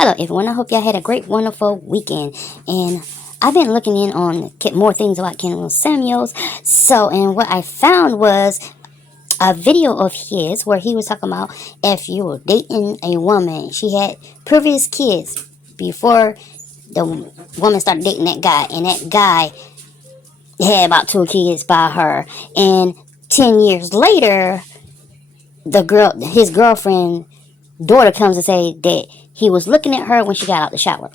Hello, everyone. I hope y'all had a great, wonderful weekend. And I've been looking in on more things about Ken Samuels. And what I found was a video of his where he was talking about if you were dating a woman, she had previous kids before the woman started dating that guy, and that guy had about two kids by her. And 10 years later, his girlfriend, daughter comes and say that he was looking at her when she got out the shower.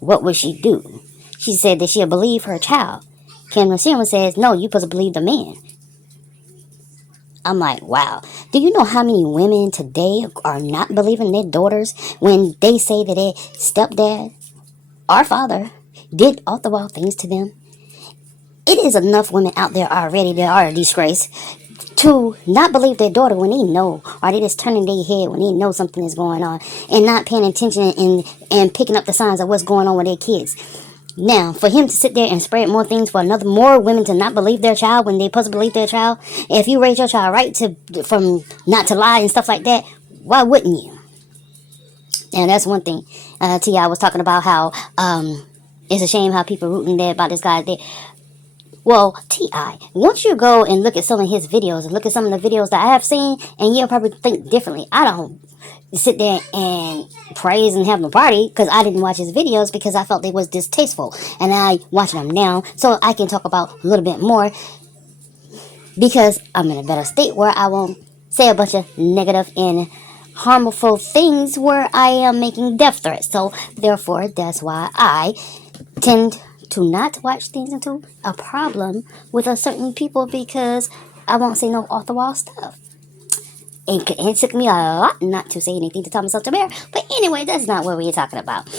What would she do? She said that she'll believe her child. Kim Rasima says, no, you're supposed to believe the man. I'm like, wow. Do you know how many women today are not believing their daughters when they say that their stepdad or father did off the wall things to them? It is enough women out there already that are a disgrace to not believe their daughter when they know, or they just turning their head when they know something is going on and not paying attention and picking up the signs of what's going on with their kids. Now, for him to sit there and spread more things for more women to not believe their child when they supposed to believe their child, if you raise your child right from not to lie and stuff like that, why wouldn't you? And that's one thing. T.I. was talking about how it's a shame how people rooting there about this guy. Well, T.I., once you go and look at some of his videos and look at some of the videos that I have seen, and you'll probably think differently. I don't sit there and praise and have a party because I didn't watch his videos because I felt they was distasteful. And I watch them now so I can talk about a little bit more because I'm in a better state where I won't say a bunch of negative and harmful things where I am making death threats. So, therefore, that's why I tend to not watch things into a problem with a certain people because I won't say no off the wall stuff. It took me a lot not to say anything to Thomas Bear, but anyway, that's not what we're talking about.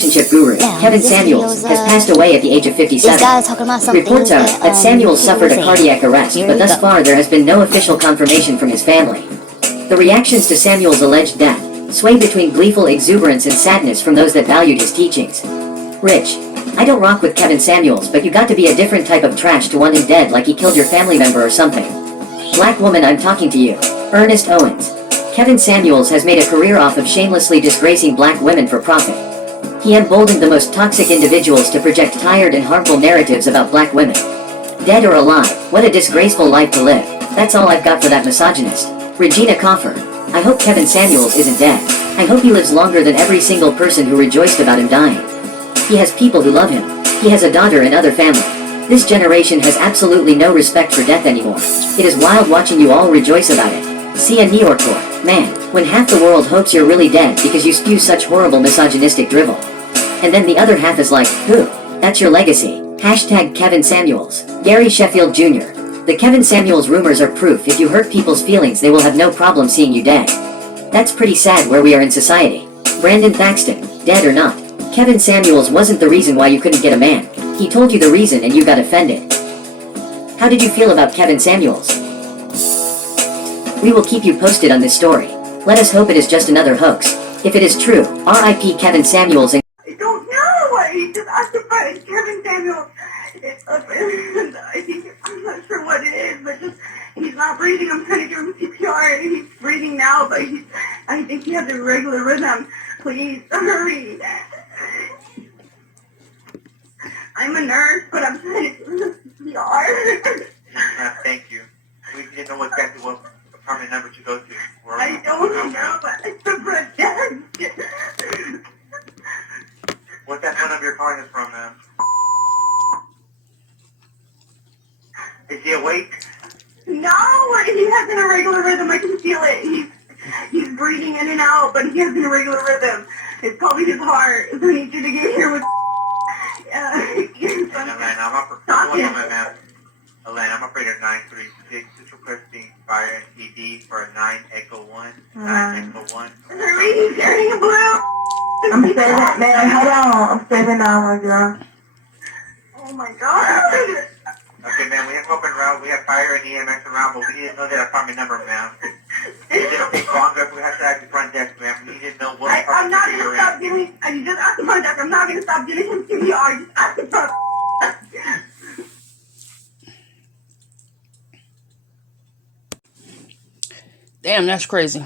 Relationship guru Kevin Samuels has passed away at the age of 57. This guy's talking about something. Reports are that Samuels suffered a cardiac arrest, but thus far there has been no official confirmation from his family. The reactions to Samuels' alleged death sway between gleeful exuberance and sadness from those that valued his teachings. Rich, I don't rock with Kevin Samuels, but you got to be a different type of trash to want him dead like he killed your family member or something. Black woman, I'm talking to you. Ernest Owens. Kevin Samuels has made a career off of shamelessly disgracing black women for profit. He emboldened the most toxic individuals to project tired and harmful narratives about black women. Dead or alive, what a disgraceful life to live. That's all I've got for that misogynist. Regina Coffer. I hope Kevin Samuels isn't dead. I hope he lives longer than every single person who rejoiced about him dying. He has people who love him. He has a daughter and other family. This generation has absolutely no respect for death anymore. It is wild watching you all rejoice about it. See a New Yorkcore, man, when half the world hopes you're really dead because you spew such horrible misogynistic drivel. And then the other half is like, who? That's your legacy. Hashtag Kevin Samuels. Gary Sheffield Jr. The Kevin Samuels rumors are proof if you hurt people's feelings they will have no problem seeing you dead. That's pretty sad where we are in society. Brandon Thaxton, dead or not, Kevin Samuels wasn't the reason why you couldn't get a man. He told you the reason and you got offended. How did you feel about Kevin Samuels? We will keep you posted on this story. Let us hope it is just another hoax. If it is true, R.I.P. Kevin Samuels. I don't know. He just asked about Kevin Samuels. I'm not sure what it is, but just he's not breathing. I'm trying to give him CPR. He's breathing now, but I think he has a regular rhythm. Please hurry. I'm a nurse, but I'm trying to give him CPR. Thank you. We didn't know exactly what apartment number to go to. I don't know, but it's the project. What's that phone number you're calling us from, ma'am? Is he awake? No, he has an irregular rhythm. I can feel it. He's breathing in and out, but he has an irregular rhythm. It's probably his heart. So I need you to get here with. Elaine, I'm up for one moment, ma'am. Elaine, I'm operator 936. Just requesting fire and PD for 9 Echo 1. 9 Echo 1. Hurry, he's turning blue. I'm saving, man, hold on. I'm saving now, my girl. Oh my god. Okay, ma'am, we have open route. We have fire and EMS around, but we didn't know that apartment number, ma'am. It didn't take longer if we have to ask the front desk, ma'am. We didn't know what I'm apartment not you going to were stop in. giving. I just asked the front desk. I'm not going to stop giving him CPR. Just ask the front. Damn, that's crazy.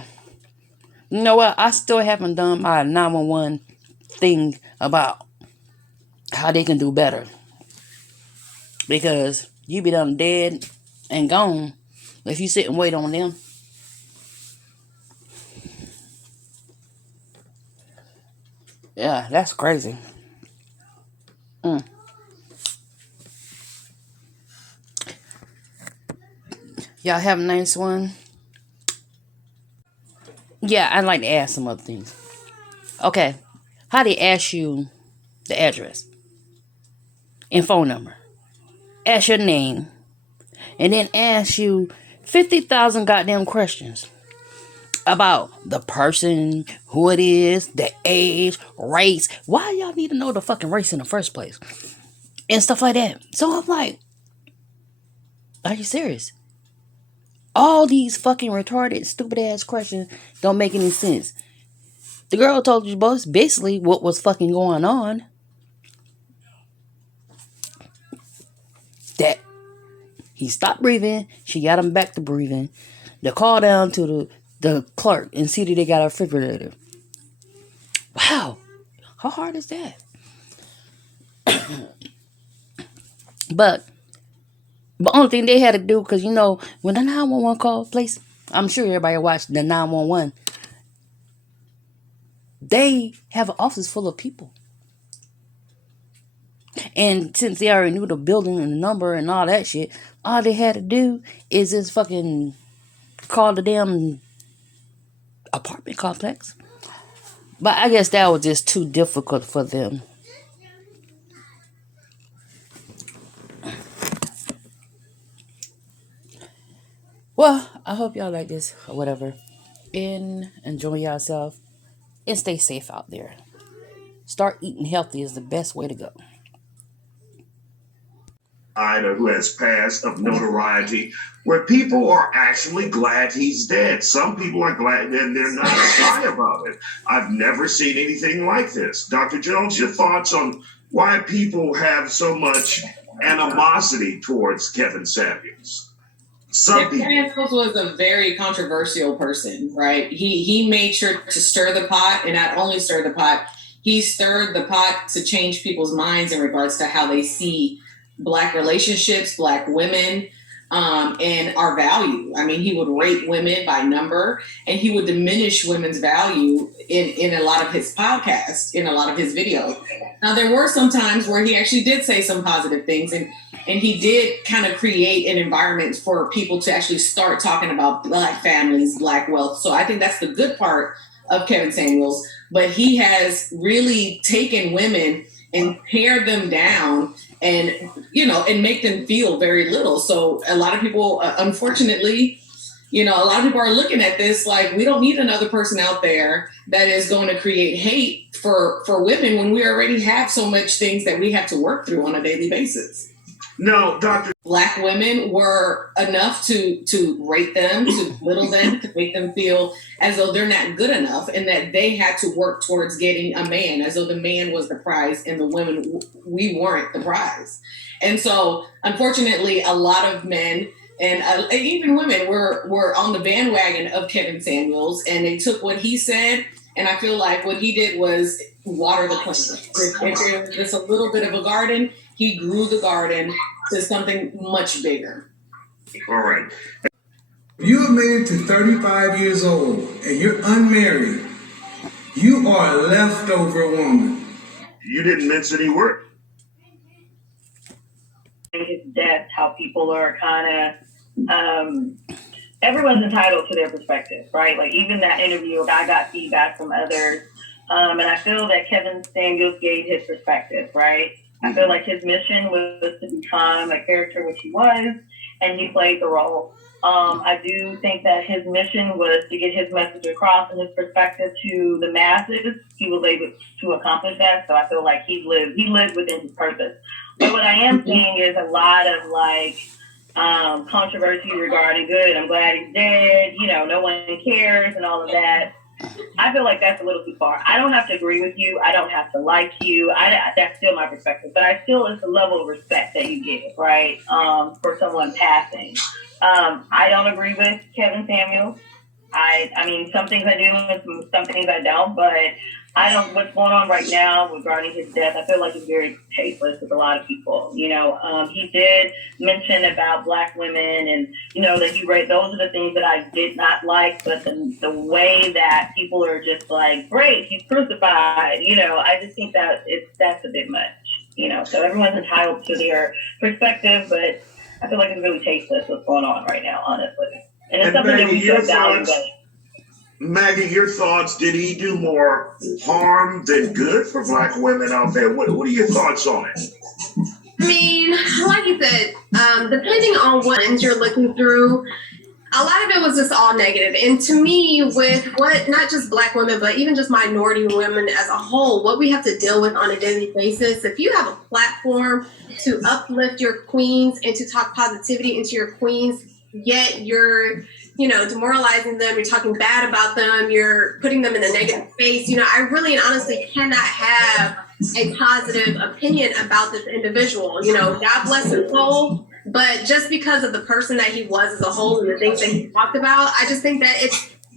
You know what? I still haven't done my 911 thing about how they can do better. Because you be done dead and gone if you sit and wait on them. Yeah, that's crazy. Y'all have a nice one. Yeah, I'd like to ask some other things. Okay, how they ask you the address and phone number, ask your name, and then ask you 50,000 goddamn questions about the person, who it is, the age, race. Why y'all need to know the fucking race in the first place? And stuff like that. So I'm like, are you serious? All these fucking retarded, stupid ass questions don't make any sense. The girl told you both basically what was fucking going on. That he stopped breathing. She got him back to breathing. They call down to the clerk and see that they got a refrigerator. Wow. How hard is that? But the only thing they had to do, because you know, when the 911 call place, I'm sure everybody watched the 911. They have an office full of people. And since they already knew the building and the number and all that shit, all they had to do is just fucking call the damn apartment complex. But I guess that was just too difficult for them. Well, I hope y'all like this or whatever. And enjoy yourself. And stay safe out there. Start eating healthy is the best way to go. Who has passed of notoriety, where people are actually glad he's dead. Some people are glad and they're not shy about it. I've never seen anything like this. Dr. Jones, your thoughts on why people have so much animosity towards Kevin Samuels? Kevin Samuels was a very controversial person, right? He made sure to stir the pot, and not only stir the pot, he stirred the pot to change people's minds in regards to how they see Black relationships, Black women, and our value. I mean, he would rate women by number, and he would diminish women's value in a lot of his podcasts, in a lot of his videos. Now, there were some times where he actually did say some positive things, and he did kind of create an environment for people to actually start talking about Black families, Black wealth. So I think that's the good part of Kevin Samuels. But he has really taken women and pared them down and, you know, and make them feel very little. So a lot of people, unfortunately, you know, a lot of people are looking at this like, we don't need another person out there that is going to create hate for women when we already have so much things that we have to work through on a daily basis. No, Dr. Black women were enough to rate them, to belittle them, to make them feel as though they're not good enough, and that they had to work towards getting a man, as though the man was the prize and the women, we weren't the prize. And so, unfortunately, a lot of men and even women were on the bandwagon of Kevin Samuels, and they took what he said, and I feel like what he did was water the plant. If there was just a little bit of a garden, he grew the garden to something much bigger. All right. You have made it to 35 years old and you're unmarried. You are a leftover woman. You didn't mince any word. His death, how people are kind of, everyone's entitled to their perspective, right? Like even that interview, I got feedback from others. And I feel that Kevin Samuels gave his perspective, right? I feel like his mission was to become a character, which he was, and he played the role. I do think that his mission was to get his message across and his perspective to the masses. He was able to accomplish that, so I feel like he lived within his purpose. But what I am seeing is a lot of like controversy regarding good. I'm glad he's dead. You know, no one cares and all of that. I feel like that's a little too far. I don't have to agree with you. I don't have to like you. That's still my perspective. But I still, it's a level of respect that you give, right, for someone passing. I don't agree with Kevin Samuels. I mean, some things I do and some things I don't, but I don't, what's going on right now regarding his death, I feel like it's very tasteless with a lot of people. He did mention about Black women and, that he read, those are the things that I did not like, but the way that people are just like, great, he's crucified, I just think that that's a bit much, so everyone's entitled to their perspective, but I feel like it's really tasteless what's going on right now, honestly. And it's something that we should value. Maggie, your thoughts? Did he do more harm than good for Black women out there? What are your thoughts on it? I mean, like you said, depending on what lens you're looking through, a lot of it was just all negative. And to me, with what, not just Black women, but even just minority women as a whole, what we have to deal with on a daily basis, if you have a platform to uplift your queens and to talk positivity into your queens, yet you're, demoralizing them, you're talking bad about them, you're putting them in a negative space, I really and honestly cannot have a positive opinion about this individual. God bless his soul, but just because of the person that he was as a whole and the things that he talked about, I just think that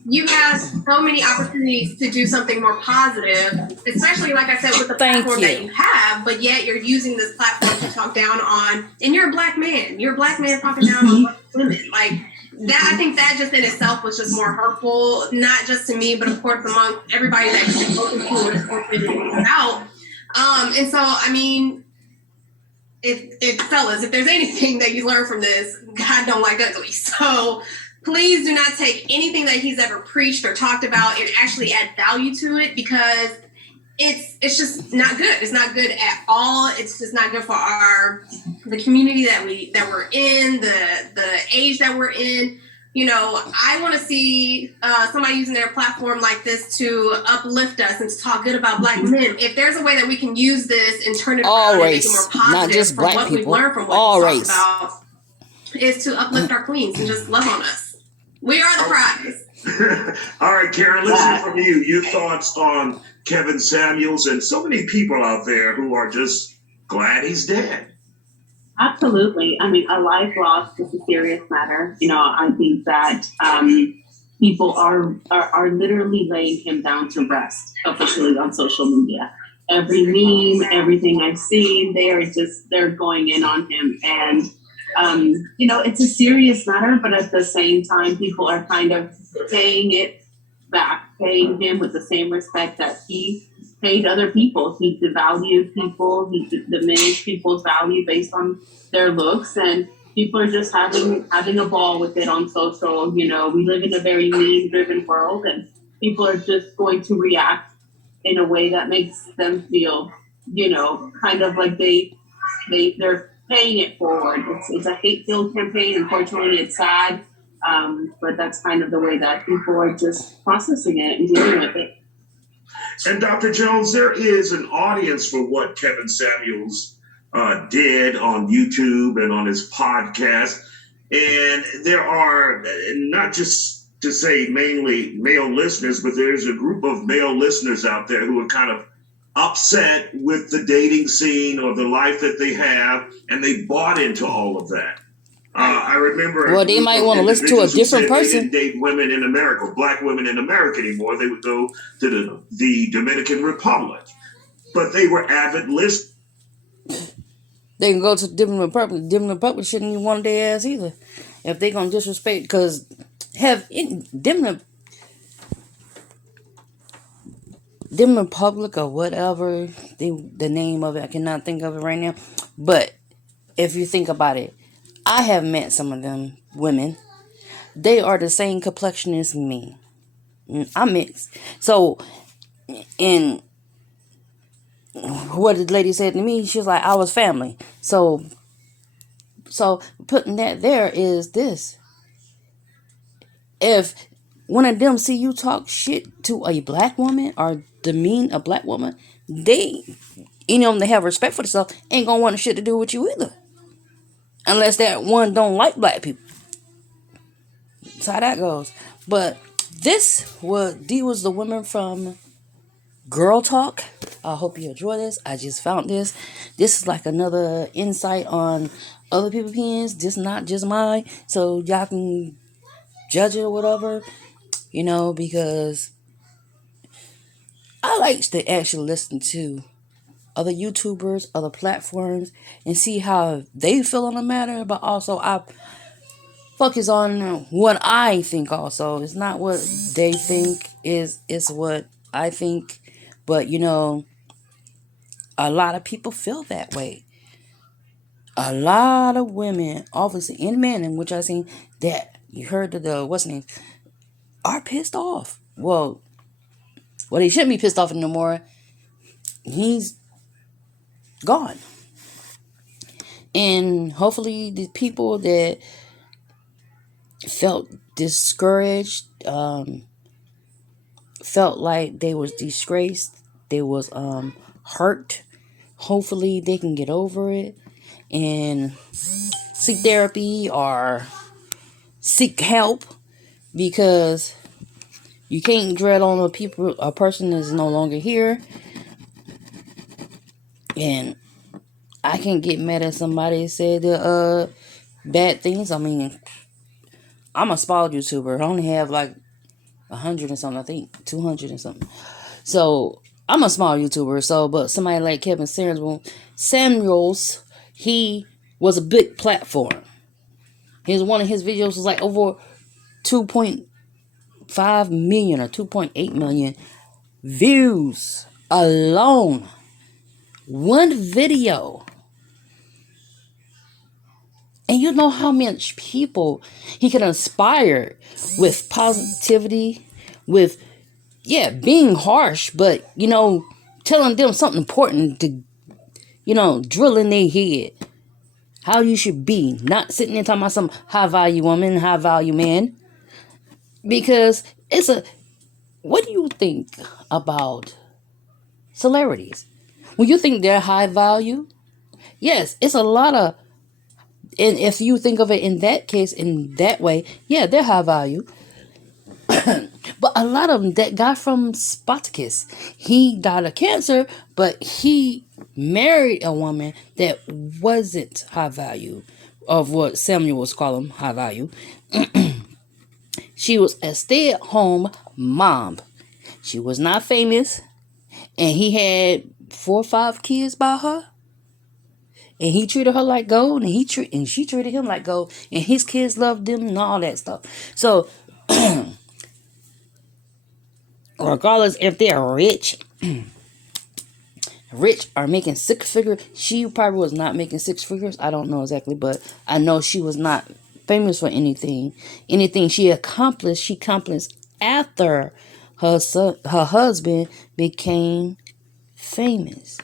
you have so many opportunities to do something more positive, especially, like I said, with the platform that you have, but yet you're using this platform to talk down on, and you're a Black man talking down on Black women. Like, that, I think that just in itself was just more hurtful, not just to me, but of course among everybody that you've spoken to or spoken about. And so, I mean, if fellas, if there's anything that you learn from this, God don't like ugly. So please do not take anything that he's ever preached or talked about and actually add value to it, because it's just not good. It's not good at all. It's just not good for the community that we're in, the age that we're in. I want to see somebody using their platform like this to uplift us and to talk good about Black men. If there's a way that we can use this and turn it around and make it more positive, not just Black what people, we've learned from all what we race, talked about, is to uplift our queens and just love on us. We are the prize. All right, Karen, let's hear from you. Your thoughts on Kevin Samuels and so many people out there who are just glad he's dead. Absolutely. I mean, a life lost is a serious matter. I think that people are literally laying him down to rest officially on social media. Every meme, everything I've seen, they're going in on him. And, it's a serious matter, but at the same time, people are kind of paying him with the same respect that he paid other people. He devalued people. He diminished people's value based on their looks, and people are just having a ball with it on social. We live in a very meme-driven world, and people are just going to react in a way that makes them feel, kind of like they're paying it forward. It's a hate-filled campaign. Unfortunately, it's sad, but that's kind of the way that people are just processing it and dealing with it. And Dr. Jones, there is an audience for what Kevin Samuels did on YouTube and on his podcast. And there are, not just to say mainly male listeners, but there's a group of male listeners out there who are kind of upset with the dating scene or the life that they have, and they bought into all of that. I remember. Well, they might want to listen to a different person. They didn't date women in America, Black women in America anymore. They would go to the Dominican Republic, but they were avid listeners. They can go to the Dominican Republic. Dominican Republic shouldn't even want their ass either. If they gonna disrespect, because Dominican Republic or whatever the name of it, I cannot think of it right now. But if you think about it, I have met some of them women. They are the same complexion as me. I'm mixed. So, and what the lady said to me, she was like, I was family. So putting that there is this. If one of them see you talk shit to a Black woman or demean a Black woman, they have respect for themselves, ain't gonna want shit to do with you either. Unless that one don't like Black people. That's how that goes. But these was the women from Girl Talk. I hope you enjoy this. I just found this. This is like another insight on other people's opinions. This not just mine. So y'all can judge it or whatever. You know, because I like to actually listen to other YouTubers, other platforms, and see how they feel on the matter. But also, I focus on what I think. Also, it's not what they think, it's what I think. But you know, a lot of people feel that way. A lot of women, obviously, and men, in which I seen that you heard the what's name, are pissed off. Well, he shouldn't be pissed off no more. He's gone. And hopefully the people that felt discouraged, felt like they was disgraced, they was hurt, hopefully they can get over it and seek therapy or seek help, because you can't dread on a person that's no longer here. And I can't get mad at somebody that said bad things. I mean, I'm a small YouTuber. I only have like 100 and something, I think 200 and something. So I'm a small YouTuber. So, but somebody like Kevin Samuels, he was a big platform. One of his videos was like over 2.5 million or 2.8 million views alone. One video. And you know how much people he can inspire with positivity, with, yeah, being harsh, but, you know, telling them something important to, you know, drill in their head. How you should be. Not sitting there talking about some high value woman, high value man. Because what do you think about celebrities? When you think they're high value, yes, it's a lot of, and if you think of it in that case, in that way, yeah, they're high value. But a lot of them, that guy from Spartacus, he died of cancer, but he married a woman that wasn't high value, of what Samuel was calling high value. She was a stay-at-home mom. She was not famous, and he had 4 or 5 kids by her. And he treated her like gold, and she treated him like gold, and his kids loved them and all that stuff. So, regardless if they're rich or making 6 figures, she probably was not making 6 figures. I don't know exactly, but I know she was not famous for anything. Anything she accomplished after her husband became famous.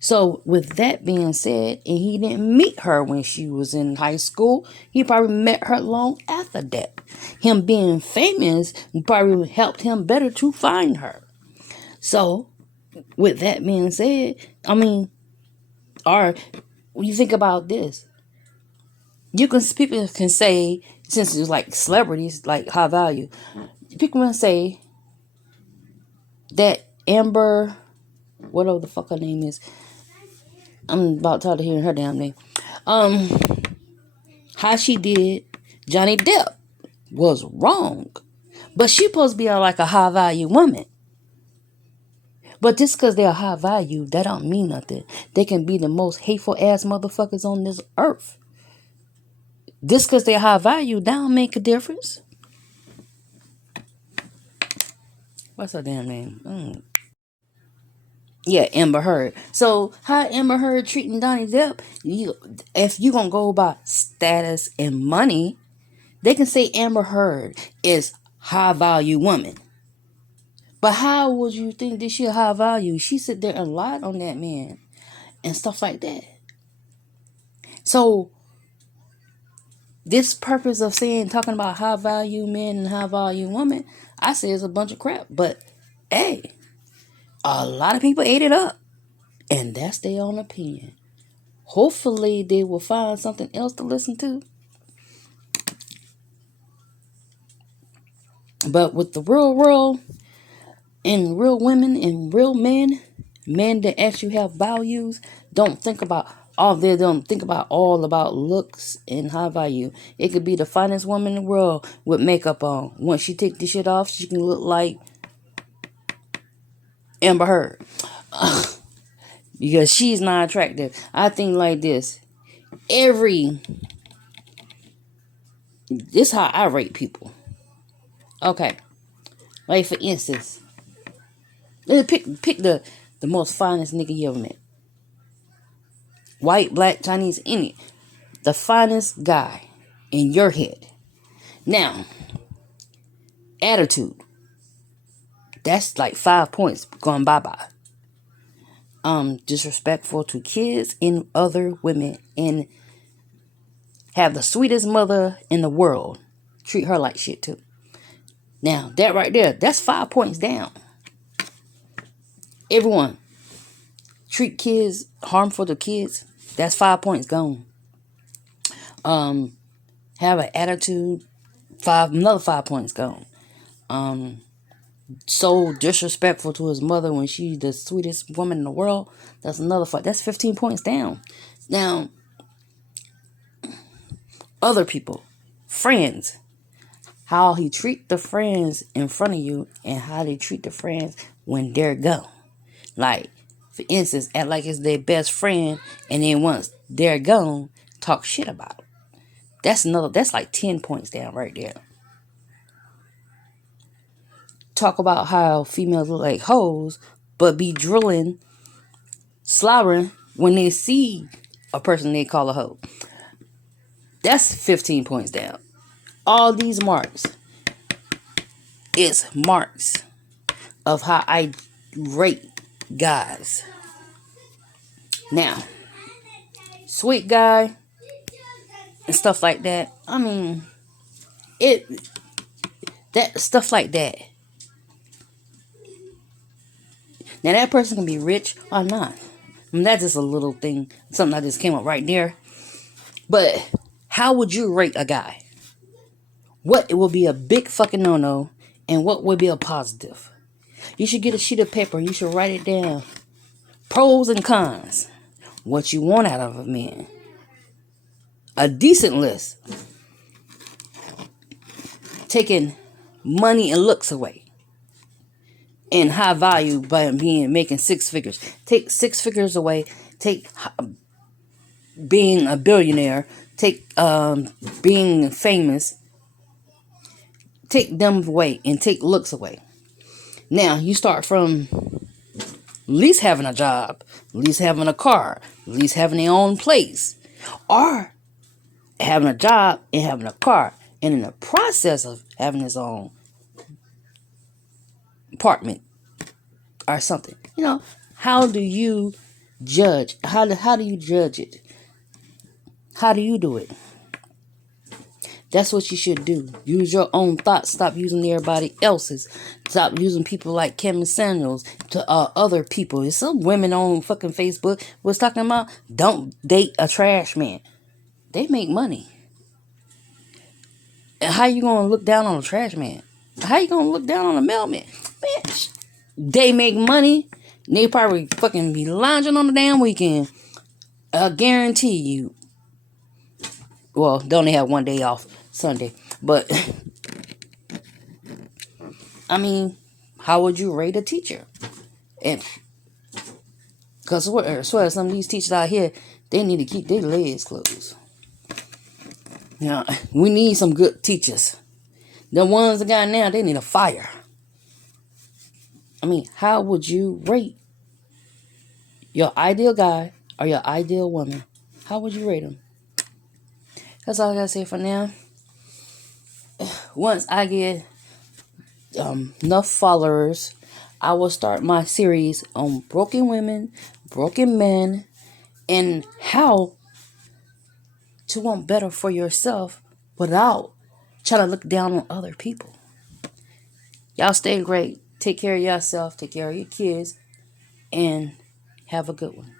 So with that being said, and he didn't meet her when she was in high school, he probably met her long after that. Him being famous probably helped him better to find her. So with that being said, I mean, or when you think about this, people can say, since it's like celebrities, like high value, people can say that Amber, whatever the fuck her name is, I'm about tired of hearing her damn name. How she did Johnny Depp was wrong. But she supposed to be like a high value woman. But just because they're high value, that don't mean nothing. They can be the most hateful ass motherfuckers on this earth. Just because they're high value, that don't make a difference. What's her damn name? Yeah, Amber Heard. So how Amber Heard treating Johnny Depp, if you gonna go by status and money, they can say Amber Heard is high value woman. But how would you think that she a high value? She sit there and lied on that man and stuff like that. So this purpose of talking about high value men and high value women, I say it's a bunch of crap. But hey, a lot of people ate it up, and that's their own opinion. Hopefully they will find something else to listen to. But with the real world and real women and real men that actually have values, don't think about All they don't think about all about looks and high value. It could be the finest woman in the world with makeup on. Once she take the shit off, she can look like Amber Heard. Because she's not attractive. I think like this. This how I rate people. Okay. Like for instance, pick the most finest nigga you ever met. White, black, Chinese, any. The finest guy in your head. Now, attitude. That's like 5 points gone bye-bye. Disrespectful to kids and other women, and have the sweetest mother in the world. Treat her like shit too. Now, that right there, that's 5 points down. Everyone, treat kids harmful to kids. That's 5 points gone. Have an attitude. Another 5 points gone. So disrespectful to his mother when she's the sweetest woman in the world. That's another 5. That's 15 points down. Now, other people, friends, how he treat the friends in front of you and how they treat the friends when they're gone. Like, for instance, act like it's their best friend, and then once they're gone, talk shit about it. That's like 10 points down right there. Talk about how females look like hoes, but be drilling, slobbering when they see a person they call a hoe. That's 15 points down. All these marks is marks of how I rate guys. Now, sweet guy and stuff like that. I mean, stuff like that. Now that person can be rich or not. I mean, that's just a little thing, something that just came up right there. But how would you rate a guy? What will be a big fucking no-no, and what would be a positive? You should get a sheet of paper. You should write it down. Pros and cons. What you want out of a man. A decent list. Taking money and looks away. And high value by making 6 figures. Take 6 figures away. Take being a billionaire. Take being famous. Take them away and take looks away. Now you start from at least having a job, at least having a car, at least having their own place, or having a job and having a car, and in the process of having his own apartment or something. You know, how do you judge? How do you judge it? How do you do it? That's what you should do. Use your own thoughts. Stop using everybody else's. Stop using people like Kevin Samuels to other people. There's some women on fucking Facebook was talking about don't date a trash man. They make money. And how you gonna look down on a trash man? How you gonna look down on a mailman? Bitch, they make money. They probably fucking be lounging on the damn weekend. I guarantee you. Well, they only have one day off, Sunday. But, I mean, how would you rate a teacher? Because I swear some of these teachers out here, they need to keep their legs closed. You know, we need some good teachers. The ones that got now, they need a fire. I mean, how would you rate your ideal guy or your ideal woman? How would you rate them? That's all I gotta say for now. Once I get enough followers, I will start my series on broken women, broken men, and how to want better for yourself without trying to look down on other people. Y'all stay great. Take care of yourself. Take care of your kids. And have a good one.